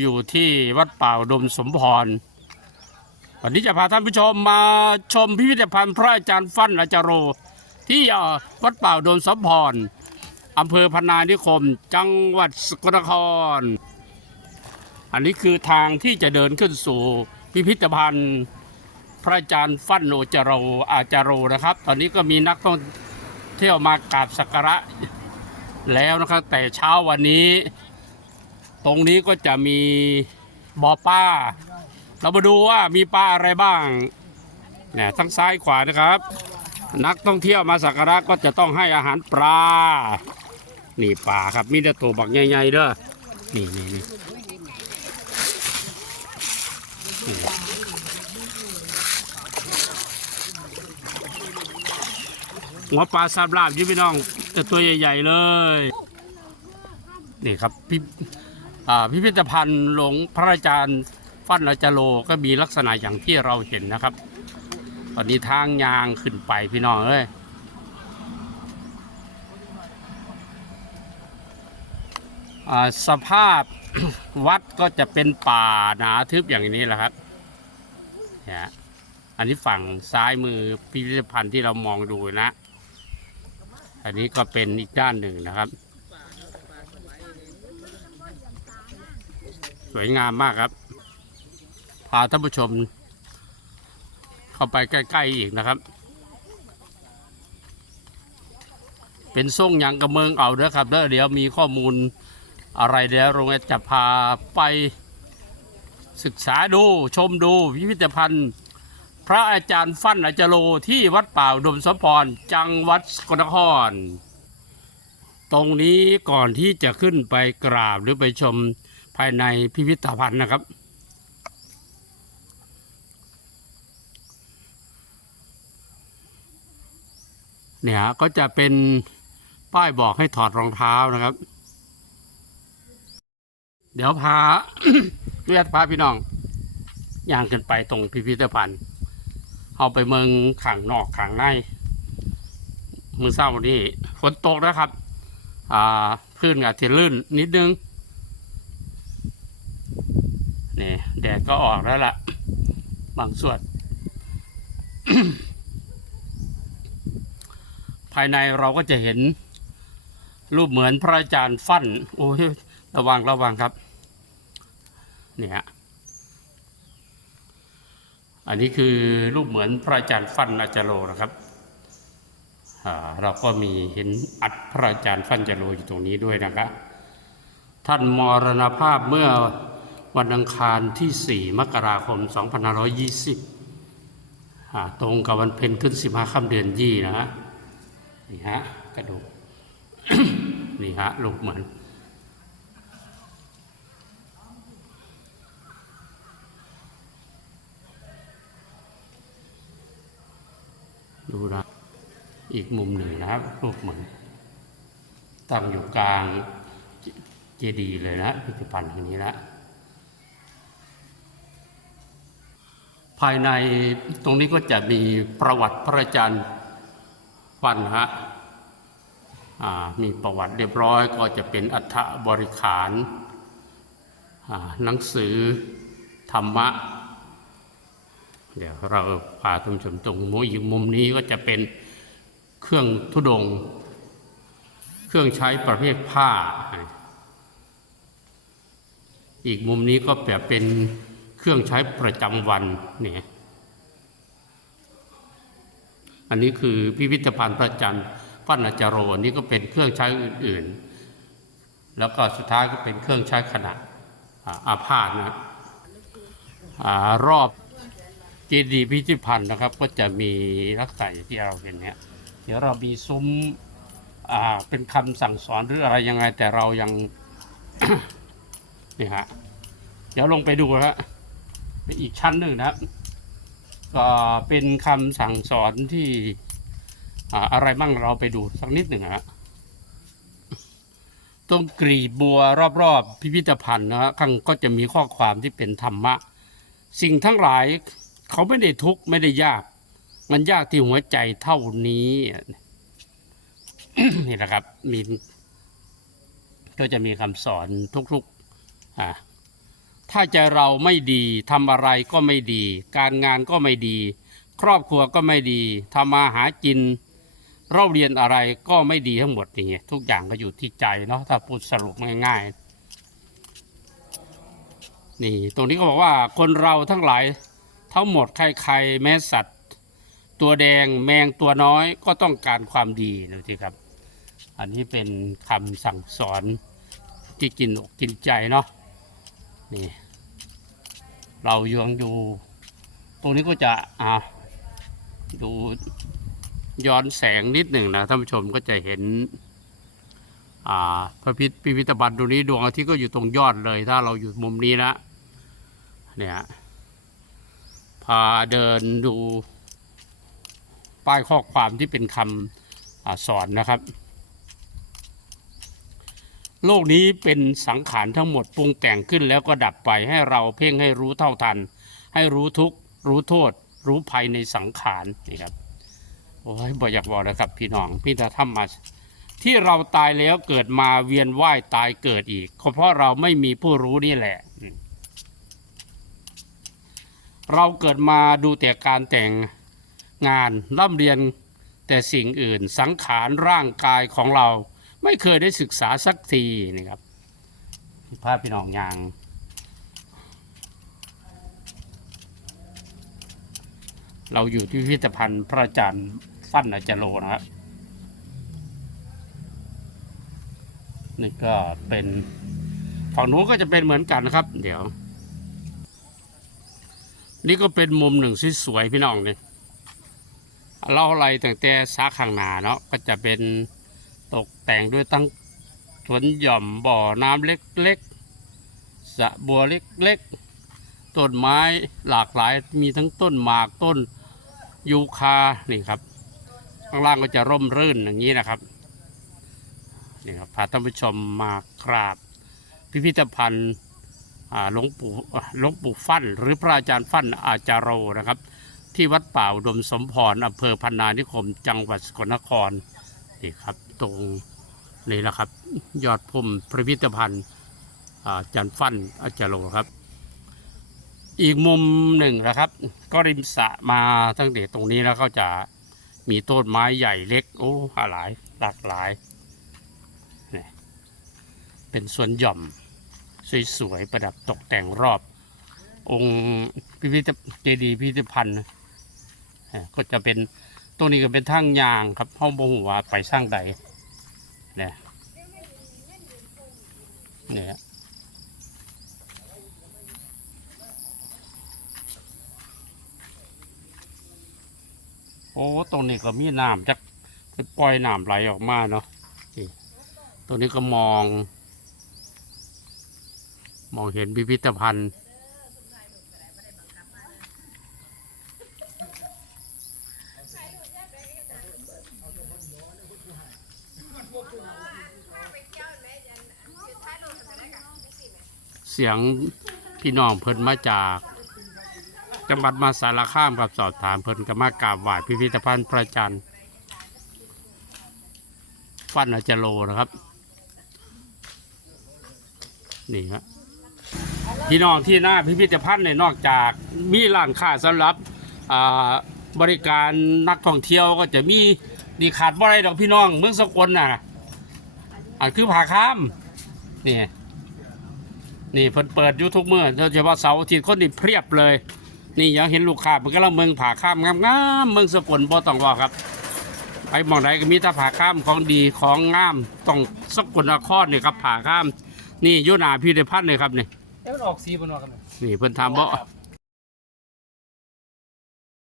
อยู่ที่วัดป่าดมสมพร วันนี้จะพาท่านผู้ชมมาชมพิพิธภัณฑ์พระอาจารย์ฟั่นอาจารโร ที่วัดป่าดมสมพรอำเภอพนานิคม จังหวัดสกลนคร อันนี้คือทางที่จะเดินขึ้นสู่พิพิธภัณฑ์พระอาจารย์ฟั่นโอจาโรอาจารโรนะครับ ตอนนี้ก็มีนักท่องเที่ยวมากราบสักการะแล้วนะครับแต่เช้าวันนี้ ตรงนี้ก็จะมีบ่อปลาเรามาดูว่ามีปลาอะไรบ้างเนี่ยทั้งซ้ายขวานะครับ นักท่องเที่ยวมาสักการะก็จะต้องให้อาหารปลา นี่ปลาครับมีแต่ตัวบักใหญ่ๆเด้อนี่นี่นี่หัวปลาซาบลาบยี่พี่น้องแต่ตัวใหญ่ ๆ เลย นี่ครับพิอ่ พิพิธภัณฑ์หลวงพระอาจารย์ฟั่นอาจารโลก็มีลักษณะอย่างที่เราเห็นนะครับ ตอนนี้ทางยางขึ้นไปพี่น้องเอ้ยสภาพวัดก็จะเป็นป่าหนาทึบอย่างนี้แหละครับเนี่ยอันนี้ฝั่งซ้ายมือพิพิธภัณฑ์ที่เรามองดูนะ อันนี้ก็เป็นอีกด้านหนึ่งนะครับ สวยงามมากครับ พาท่านผู้ชม เข้าไปใกล้ ๆ อีกนะครับ เป็นส่งยังกระเมืองเอาเด้อครับเด้อเดี๋ยวมีข้อมูลอะไรเดี๋ยวโรงเรียนจะพาไปศึกษาดูชมดูพิพิธภัณฑ์ พระอาจารย์ฟั่นอาจารโลที่วัดป่าอุดมสมพรจังหวัดสกลนคร ตรงนี้ก่อนที่จะขึ้นไปกราบหรือไปชมายในพิพิธภัณฑ์นะครับ เนี่ยก็จะเป็นป้ายบอกให้ถอดรองเท้านะครับ เดี๋ยวพาเรียกพาพี่น้องย่างขึ้นไปตรงพิพิธภัณฑ์เอาไปเมืองขังนอกขังในมือเศร้านี่ฝนตกนะครับ อ่าพื้นอาจจะลื่นนิดนึง นี่แดดก็ออกแล้วล่ะ บางส่วน ภายในเราก็จะเห็น รูปเหมือนพระอาจารย์ฟั่น โอ้ยระวังระวังครับ เนี่ยฮะอันนี้คือรูปเหมือนพระอาจารย์ฟั่นอาจารโลนะครับเราก็มีเห็นอัดพระอาจารย์ฟั่นจารโลอยู่ตรงนี้ด้วยนะครับ ท่านมรณภาพเมื่อ วันอังคารที่ 4 มกราคม 2520อ่าตรงกับวันเพ็ญขึ้น 15ค่ำเดือนยี่นะฮะ นี่ฮะ กระดูก นี่ฮะ ลูกเหมือนดูนะอีกมุมหนึ่งนะครับรูปเหมือนตั้งอยู่กลางเจเจดีย์เลยนะพิพิธภัณฑ์แห่งนี้นะ ภายในตรงนี้ก็จะมีประวัติพระอาจารย์ฟันฮะมีประวัติเรียบร้อยก็จะเป็นอัฐบริขารหนังสือธรรมะ เดี๋ยวเราพาท่านชมตรงมุมอีกมุมนี้ก็จะเป็นเครื่องทุดง เครื่องใช้ประเภทผ้า อีกมุมนี้ก็แบบเป็น เครื่องใช้ประจำวันเนี่ยอันนี้คือพิพิธภัณฑ์พระอาจารย์ฟั่นอาจารโรอันนี้ก็เป็นเครื่องใช้อื่นๆ แล้วก็สุดท้ายก็เป็นเครื่องใช้ขนาดอาอาพาธนะอรอบเจดีย์พิพิธภัณฑ์นะครับ ก็จะมีลักษณะที่เราเห็นเนี่ยเดี๋ยวเรามีซุ้มอ่าเป็นคำสั่งสอนหรืออะไรยังไงแต่เรายังนี่ฮะเดี๋ยวลงไปดูฮะ อีกชั้นหนึ่งนะครับ ก็เป็นคำสั่งสอนที่อะไรบ้างเราไปดูสักนิดหนึ่งฮะตรงกรีบบัวรอบๆ พิพิธภัณฑ์นะฮะข้างก็จะมีข้อความที่เป็นธรรมะ สิ่งทั้งหลายเขาไม่ได้ทุกข์ไม่ได้ยาก มันยากที่หัวใจเท่านี้ นี่แหละครับมีก็จะมีคำสอนทุกๆอ่า ถ้าใจเราไม่ดีทำอะไรก็ไม่ดี การงานก็ไม่ดี ครอบครัวก็ไม่ดีทำมาหากินเราเรียนอะไรก็ไม่ดีทั้งหมดอย่างเงี้ยทุกอย่างก็อยู่ที่ใจเนาะถ้าพูดสรุปง่ายๆนี่ตรงนี้ก็บอกว่าคนเราทั้งหลายทั้งหมดใครๆแม้สัตว์ ตัวแดงแมงตัวน้อยก็ต้องการความดีนะทีครับ อันนี้เป็นคำสั่งสอนที่กินอกกินใจเนาะ นี่ เรายังอยู่ ตรงนี้ก็จะอ่าดูย้อนแสงนิดหนึ่งนะท่านผู้ชมก็จะเห็นอ่าพระพิษพิพิธภัณฑ์ตรงนี้ดวงอาทิตย์ก็อยู่ตรงยอดเลย ถ้าเราอยู่มุมนี้นะเนี่ยพาเดินดูป้ายข้อความที่เป็นคำอสอนนะครับ โลกนี้เป็นสังขารทั้งหมดปรุงแต่งขึ้นแล้วก็ดับไปให้เราเพ่งให้รู้เท่าทัน ให้รู้ทุกข์รู้โทษ รู้ภัยในสังขารนี่ครับโอ้ยบ่อยากบอกนะครับพี่น้องพี่ตาทำมาที่เราตายแล้วเกิดมาเวียนว่ายตายเกิดอีกก็เพราะเราไม่มีผู้รู้นี่แหละ เราเกิดมาดูแต่การแต่งงานร่ำเรียนแต่สิ่งอื่นสังขารร่างกายของเรา ไม่เคยได้ศึกษาสักทีนี่ครับภาพพี่น้องยางเราอยู่ที่พิพิธภัณฑ์พระอาจารย์ฟั่นอาจารโลนะครับ นี่ก็เป็นฝั่งนู้นก็จะเป็นเหมือนกันนะครับ เดี๋ยว นี่ก็เป็นมุมหนึ่งที่สวยพี่น้องเนี่ยเล่าอะไรตั้งแต่สาข้างหนาเนาะก็จะเป็น ตกแต่งด้วยตั้งสวนหย่อมบ่อน้ำเล็กๆสระบัวเล็กๆ ต้นไม้หลากหลายมีทั้งต้นหมากต้นยูคานี่ครับ ข้างล่างก็จะร่มรื่นอย่างนี้นะครับนี่ครับพาท่านผู้ชมมากราบ พิพิธภัณฑ์หลวงปู่หลวงปู่ฟั่น หรือพระอาจารย์ฟั่นอาจารโรนะครับ ที่วัดป่าอุดมสมพรอำเภอพันนานิคม จังหวัดสกลนครนี่ครับ ตรงนี่แหละครับ ยอดพุ่มพิพิธภัณฑ์อ่าจันฟั่นอาจารโรครับ อีกมุมหนึ่งนะครับ ก็ริมสระมาตั้งแต่ตรงนี้แล้วก็จะมีต้นไม้ใหญ่เล็กโอ้หลายหลากหลายนี่เป็นสวนหย่อมสวยๆประดับตกแต่งรอบ องค์พิพิธเจดีย์พิพิธภัณฑ์นะก็จะเป็นตรงนี้ก็เป็นทางยางครับห้องบหัวาไปสร้างใด เนี่ยเนี่ยโอ้ตรงนี้ก็มีน้ำจักปล่อยน้ำไหลออกมาเนาะตรงนี้ก็มอง มองเห็นพิพิธภัณฑ์ เสียงพี่น้องเพิ่นมาจากจังหวัดมาสารคามครับสอบถามเพิ่นก็มากราบไหว้พิพิธภัณฑ์พระจันทร์ฟันอาจารย์โลนะครับ นี่ครับพี่น้องที่หน้าพิพิธภัณฑ์เนี่ยนอกจากมีร้านค้าสำหรับบริการนักท่องเที่ยวก็จะมีดีขาดบ่ได้ดอกพี่น้องเมืองสกลน่ะอันคือผาข้ามนี่ นี่เพิ่นเปิดอยูทุกเมื่อโดยเฉพาะเสาร์อาทิตย์คนนี่เพียบเลย นี่ยังเห็นลูกค้ามันก็เราเมืองผาข้ามงามๆเมืองสกลบ่ต้องว่าครับไปหมองไหนก็มีแต่ผาข้ามของดีของงามต้องสกลนครนี่ครับผาข้าม นี่อยุนาพิพิธภัณฑ์เลยครับนี่แล้วมันออกสีบนออกกันไหมนี่เพิ่นทำบ่ครับ